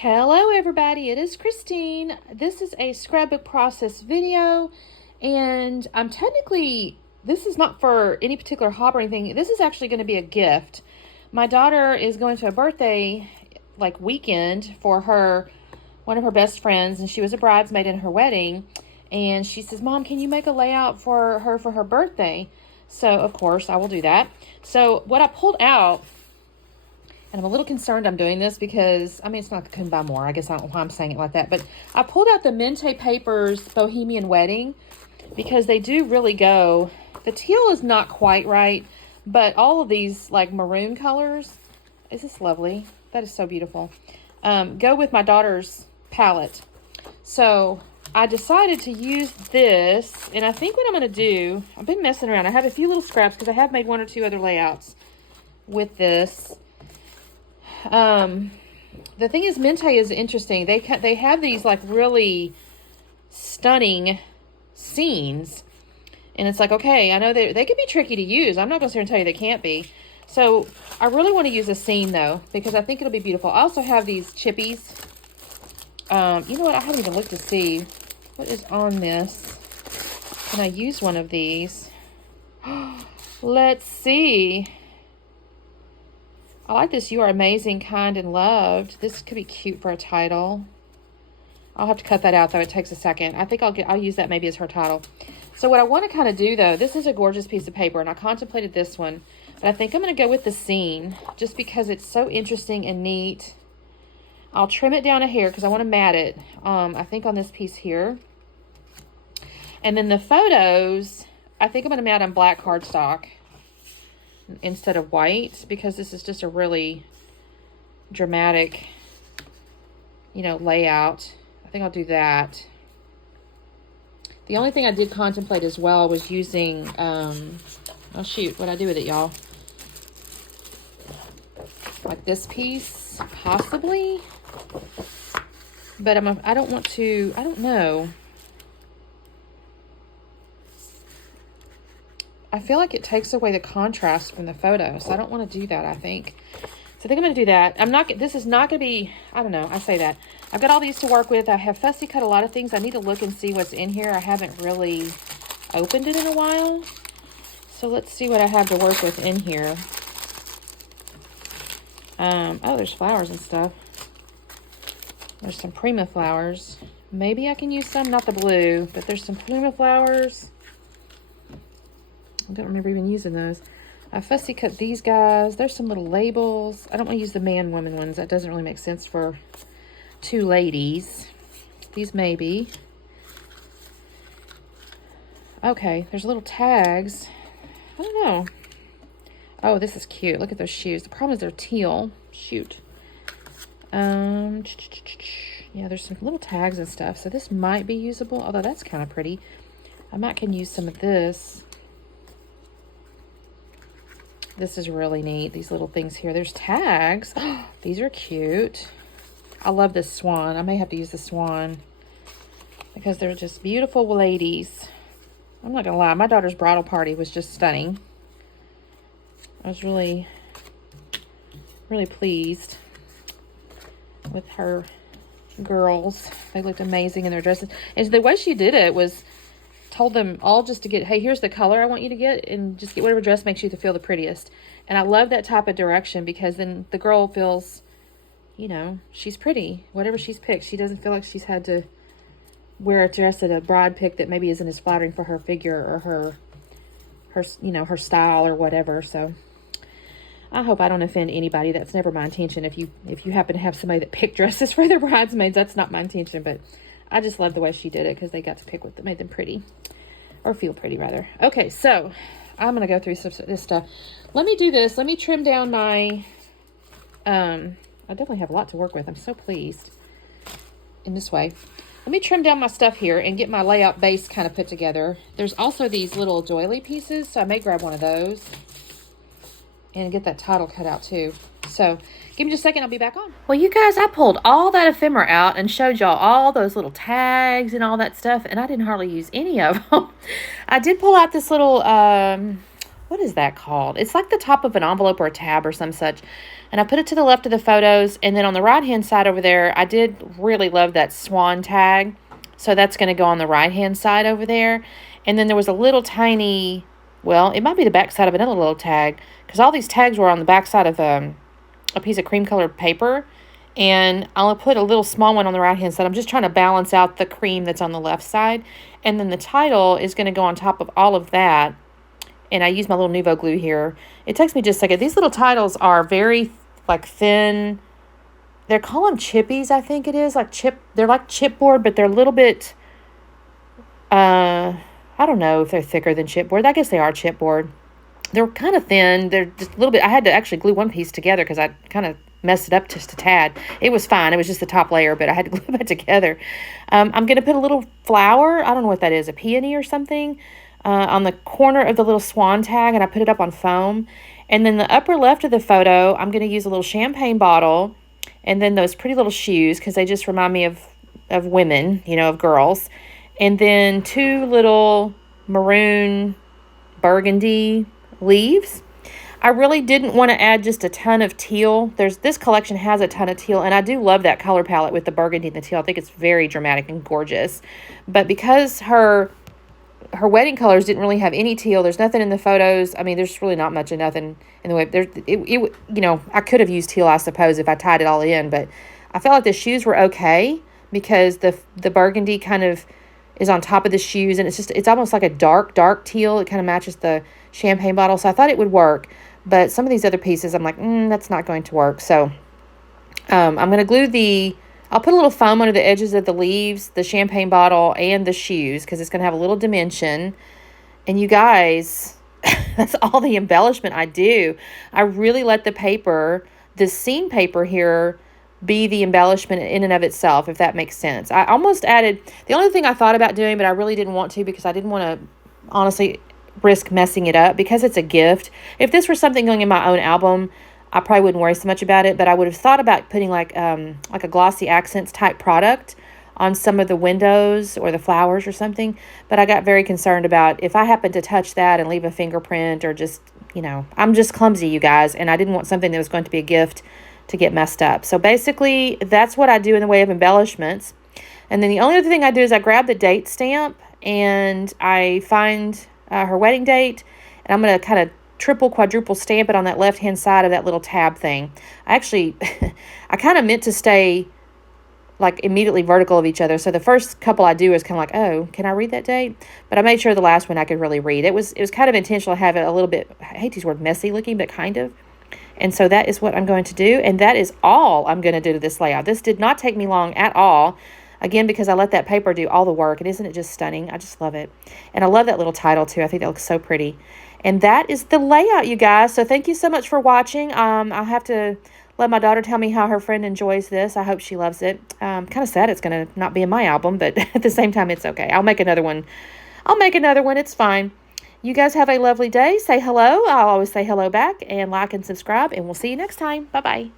Hello everybody, it is Christine. This is a scrapbook process video, and this is not for any particular hobby or anything. This is actually going to be a gift. My daughter is going to a birthday weekend for one of her best friends, and she was a bridesmaid in her wedding, and she says, Mom, can you make a layout for her birthday? So of course I will do that. So what I pulled out, and I'm a little concerned I'm doing this because, it's not, I couldn't buy more. I guess I don't know why I'm saying it like that. But I pulled out the Mintay Papers Bohemian Wedding because they do really go. The teal is not quite right, but all of these maroon colors, is this lovely? That is so beautiful. Go with my daughter's palette. So I decided to use this, and I think what I'm going to do, I've been messing around. I have a few little scraps because I have made one or two other layouts with this. The thing is, Mintay is interesting. They have these really stunning scenes, and it's okay, I know they can be tricky to use. I'm not going to sit here and tell you they can't be. So I really want to use a scene though, because I think it'll be beautiful. I also have these chippies. You know what? I haven't even looked to see what is on this. Can I use one of these? Let's see. I like this. You are amazing, kind, and loved. This could be cute for a title. I'll have to cut that out, though. It takes a second. I think I'll use that maybe as her title. So what I want to kind of do, though, this is a gorgeous piece of paper, and I contemplated this one. But I think I'm going to go with the scene, just because it's so interesting and neat. I'll trim it down a hair, because I want to mat it, I think, on this piece here. And then the photos, I think I'm going to mat on black cardstock instead of white, because this is just a really dramatic, layout. I think I'll do that. The only thing I did contemplate as well was using, oh shoot, what'd I do with it, y'all? Like this piece, possibly. But I don't want to, I don't know. I feel like it takes away the contrast from the photo, so I don't want to do that, I think. So I think I'm going to do that. This is not going to be, I don't know, I say that. I've got all these to work with. I have fussy cut a lot of things. I need to look and see what's in here. I haven't really opened it in a while. So let's see what I have to work with in here. Oh, there's flowers and stuff. There's some Prima flowers. Maybe I can use some, not the blue, but there's some Prima flowers. I don't remember even using those. I fussy cut these guys. There's some little labels. I don't want to use the man-woman ones. That doesn't really make sense for two ladies. These maybe. Okay, there's little tags. I don't know. Oh, this is cute. Look at those shoes. The problem is they're teal. Shoot. Yeah, there's some little tags and stuff. So this might be usable, although that's kind of pretty. I might can use some of this. This is really neat. These little things here. There's tags. Oh, these are cute. I love this swan. I may have to use the swan because they're just beautiful ladies. I'm not gonna lie. My daughter's bridal party was just stunning. I was really, really pleased with her girls. They looked amazing in their dresses. And the way she did it was told them all just to get, hey, here's the color I want you to get, and just get whatever dress makes you feel the prettiest. And I love that type of direction, because then the girl feels, she's pretty. Whatever she's picked, she doesn't feel like she's had to wear a dress that a bride picked that maybe isn't as flattering for her figure or her style or whatever. So I hope I don't offend anybody. That's never my intention. If you happen to have somebody that picked dresses for their bridesmaids, that's not my intention. But I just love the way she did it, because they got to pick what made them pretty, or feel pretty rather. Okay, so I'm gonna go through this stuff. Let me do this. Let me trim down my. I definitely have a lot to work with. I'm so pleased in this way. Let me trim down my stuff here and get my layout base kind of put together. There's also these little doily pieces, so I may grab one of those and get that title cut out too. So give me just a second, I'll be back on. Well, you guys, I pulled all that ephemera out and showed y'all all those little tags and all that stuff, and I didn't hardly use any of them. I did pull out this little what is that called? It's like the top of an envelope or a tab or some such. And I put it to the left of the photos. And then on the right-hand side over there, I did really love that swan tag. So that's going to go on the right-hand side over there. And then there was a little tiny, well, it might be the back side of another little tag, because all these tags were on the back side of a piece of cream-colored paper. And I'll put a little small one on the right-hand side. I'm just trying to balance out the cream that's on the left side. And then the title is going to go on top of all of that. And I use my little Nuvo glue here. It takes me just a second. These little titles are very, like, thin. They're called them chippies, I think it is. They're like chipboard, but they're a little bit, I don't know if they're thicker than chipboard. I guess they are chipboard. They're kind of thin. They're just a little bit, I had to actually glue one piece together because I kind of messed it up just a tad. It was fine. It was just the top layer, but I had to glue it together. I'm going to put a little flower. I don't know what that is, a peony or something, on the corner of the little swan tag, and I put it up on foam. And then the upper left of the photo, I'm going to use a little champagne bottle, and then those pretty little shoes, because they just remind me of women, of girls. And then 2 little maroon burgundy leaves. I really didn't want to add just a ton of teal. This collection has a ton of teal, and I do love that color palette with the burgundy and the teal. I think it's very dramatic and gorgeous. But because her wedding colors didn't really have any teal, there's nothing in the photos. I mean, there's really not much of nothing in the way. I could have used teal, I suppose, if I tied it all in, but I felt like the shoes were okay because the burgundy kind of is on top of the shoes, and it's almost like a dark teal. It kind of matches the champagne bottle, so I thought it would work. But some of these other pieces, I'm like, that's not going to work. So I'm going to glue I'll put a little foam under the edges of the leaves, the champagne bottle, and the shoes, because it's going to have a little dimension. And you guys, that's all the embellishment I do. I really let the paper, the scene paper here, be the embellishment in and of itself, if that makes sense. I almost added, the only thing I thought about doing, but I really didn't want to because I didn't want to, honestly, risk messing it up because it's a gift. If this were something going in my own album, I probably wouldn't worry so much about it, but I would have thought about putting like a glossy accents type product on some of the windows or the flowers or something. But I got very concerned about if I happen to touch that and leave a fingerprint or just, I'm just clumsy, you guys, and I didn't want something that was going to be a gift to get messed up. So basically, that's what I do in the way of embellishments. And then the only other thing I do is I grab the date stamp and I find her wedding date, and I'm going to kind of triple, quadruple stamp it on that left-hand side of that little tab thing. I kind of meant to stay like immediately vertical of each other. So the first couple I do is kind of like, oh, can I read that date? But I made sure the last one I could really read. It was kind of intentional to have it a little bit, I hate to use the word messy looking, but kind of. And so that is what I'm going to do. And that is all I'm going to do to this layout. This did not take me long at all. Again, because I let that paper do all the work. And isn't it just stunning? I just love it. And I love that little title too. I think that looks so pretty. And that is the layout, you guys. So thank you so much for watching. I'll have to let my daughter tell me how her friend enjoys this. I hope she loves it. Kind of sad it's going to not be in my album, but at the same time, it's okay. I'll make another one. It's fine. You guys have a lovely day. Say hello. I'll always say hello back, and like and subscribe, and we'll see you next time. Bye-bye.